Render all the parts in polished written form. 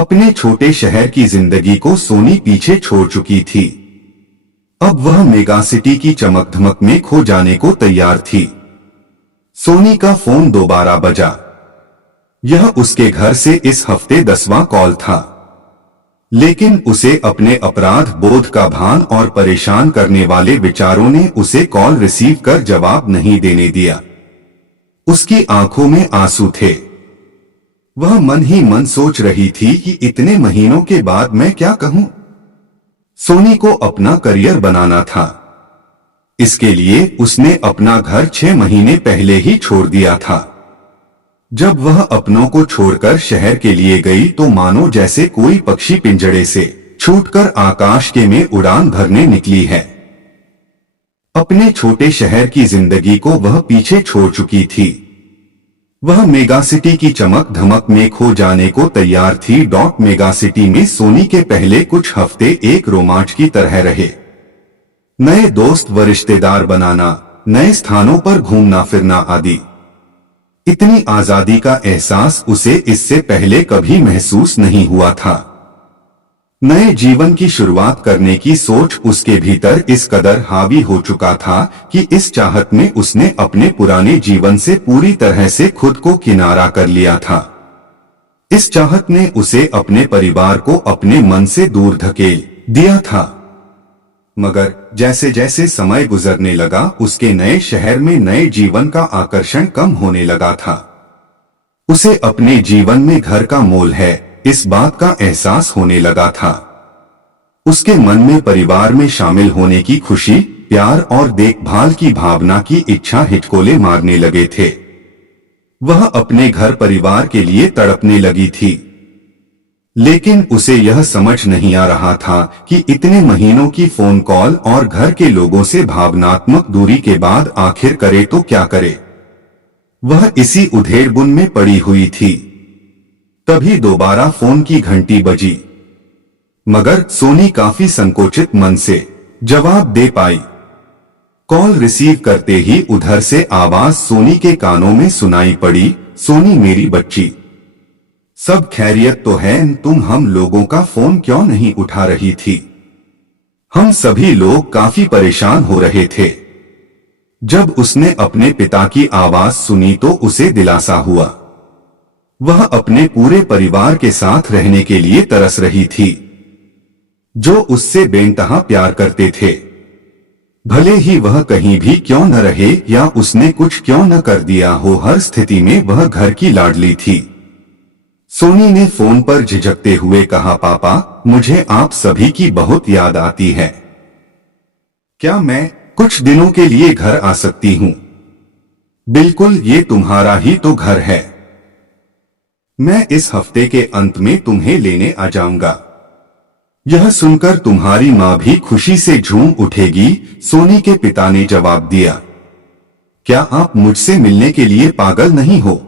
अपने छोटे शहर की जिंदगी को सोनी पीछे छोड़ चुकी थी। अब वह मेगा सिटी की चमक धमक में खो जाने को तैयार थी। सोनी का फोन दोबारा बजा। यह उसके घर से इस हफ्ते 10वां कॉल था, लेकिन उसे अपने अपराध बोध का भान और परेशान करने वाले विचारों ने उसे कॉल रिसीव कर जवाब नहीं देने दिया। उसकी आंखों में आंसू थे। वह मन ही मन सोच रही थी कि इतने महीनों के बाद मैं क्या कहूं। सोनी को अपना करियर बनाना था। इसके लिए उसने अपना घर 6 महीने पहले ही छोड़ दिया था। जब वह अपनों को छोड़कर शहर के लिए गई तो मानो जैसे कोई पक्षी पिंजड़े से छूटकर आकाश के में उड़ान भरने निकली है। अपने छोटे शहर की जिंदगी को वह पीछे छोड़ चुकी थी। वह मेगा सिटी की चमक धमक में खो जाने को तैयार थी। मेगा सिटी में सोनी के पहले कुछ हफ्ते एक रोमांच की तरह रहे। नए दोस्त व रिश्तेदार बनाना, नए स्थानों पर घूमना फिरना आदि। इतनी आजादी का एहसास उसे इससे पहले कभी महसूस नहीं हुआ था। नए जीवन की शुरुआत करने की सोच उसके भीतर इस कदर हावी हो चुका था कि इस चाहत में उसने अपने पुराने जीवन से पूरी तरह से खुद को किनारा कर लिया था। इस चाहत ने उसे अपने परिवार को अपने मन से दूर धकेल दिया था। मगर जैसे जैसे समय गुजरने लगा उसके नए शहर में नए जीवन का आकर्षण कम होने लगा था। उसे अपने जीवन में घर का मोल है इस बात का एहसास होने लगा था। उसके मन में परिवार में शामिल होने की खुशी, प्यार और देखभाल की भावना की इच्छा हिचकोले मारने लगे थे। वह अपने घर परिवार के लिए तड़पने लगी थी, लेकिन उसे यह समझ नहीं आ रहा था कि इतने महीनों की फोन कॉल और घर के लोगों से भावनात्मक दूरी के बाद आखिर करे तो क्या करे। वह इसी उधेड़बुन में पड़ी हुई थी। तभी दोबारा फोन की घंटी बजी, मगर सोनी काफी संकोचित मन से जवाब दे पाई। कॉल रिसीव करते ही उधर से आवाज सोनी के कानों में सुनाई पड़ी, सोनी मेरी बच्ची, सब खैरियत तो है? तुम हम लोगों का फोन क्यों नहीं उठा रही थी? हम सभी लोग काफी परेशान हो रहे थे। जब उसने अपने पिता की आवाज सुनी तो उसे दिलासा हुआ। वह अपने पूरे परिवार के साथ रहने के लिए तरस रही थी, जो उससे बेइंतहा प्यार करते थे। भले ही वह कहीं भी क्यों न रहे या उसने कुछ क्यों न कर दिया हो, हर स्थिति में वह घर की लाडली थी। सोनी ने फोन पर झिझकते हुए कहा, पापा मुझे आप सभी की बहुत याद आती है। क्या मैं कुछ दिनों के लिए घर आ सकती हूँ? बिल्कुल, ये तुम्हारा ही तो घर है। मैं इस हफ्ते के अंत में तुम्हें लेने आ जाऊंगा। यह सुनकर तुम्हारी माँ भी खुशी से झूम उठेगी, सोनी के पिता ने जवाब दिया। क्या आप मुझसे मिलने के लिए पागल नहीं हो?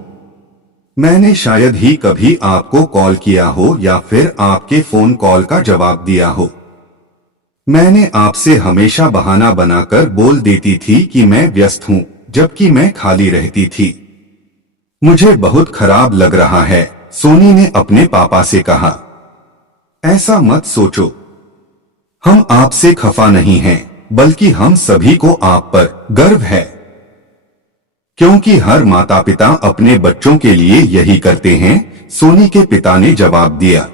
मैंने शायद ही कभी आपको कॉल किया हो या फिर आपके फोन कॉल का जवाब दिया हो। मैंने आपसे हमेशा बहाना बनाकर बोल देती थी कि मैं व्यस्त हूँ, जबकि मैं खाली रहती थी। मुझे बहुत खराब लग रहा है, सोनी ने अपने पापा से कहा। ऐसा मत सोचो, हम आपसे खफा नहीं हैं, बल्कि हम सभी को आप पर गर्व है, क्योंकि हर माता पिता अपने बच्चों के लिए यही करते हैं, सोनी के पिता ने जवाब दिया।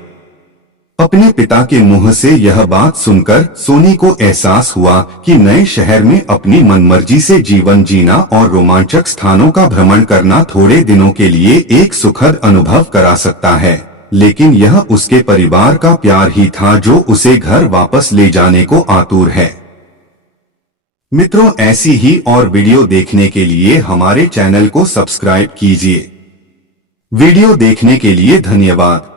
अपने पिता के मुंह से यह बात सुनकर सोनी को एहसास हुआ कि नए शहर में अपनी मनमर्जी से जीवन जीना और रोमांचक स्थानों का भ्रमण करना थोड़े दिनों के लिए एक सुखद अनुभव करा सकता है, लेकिन यह उसके परिवार का प्यार ही था जो उसे घर वापस ले जाने को आतुर है। मित्रों, ऐसी ही और वीडियो देखने के लिए हमारे चैनल को सब्सक्राइब कीजिए। वीडियो देखने के लिए धन्यवाद।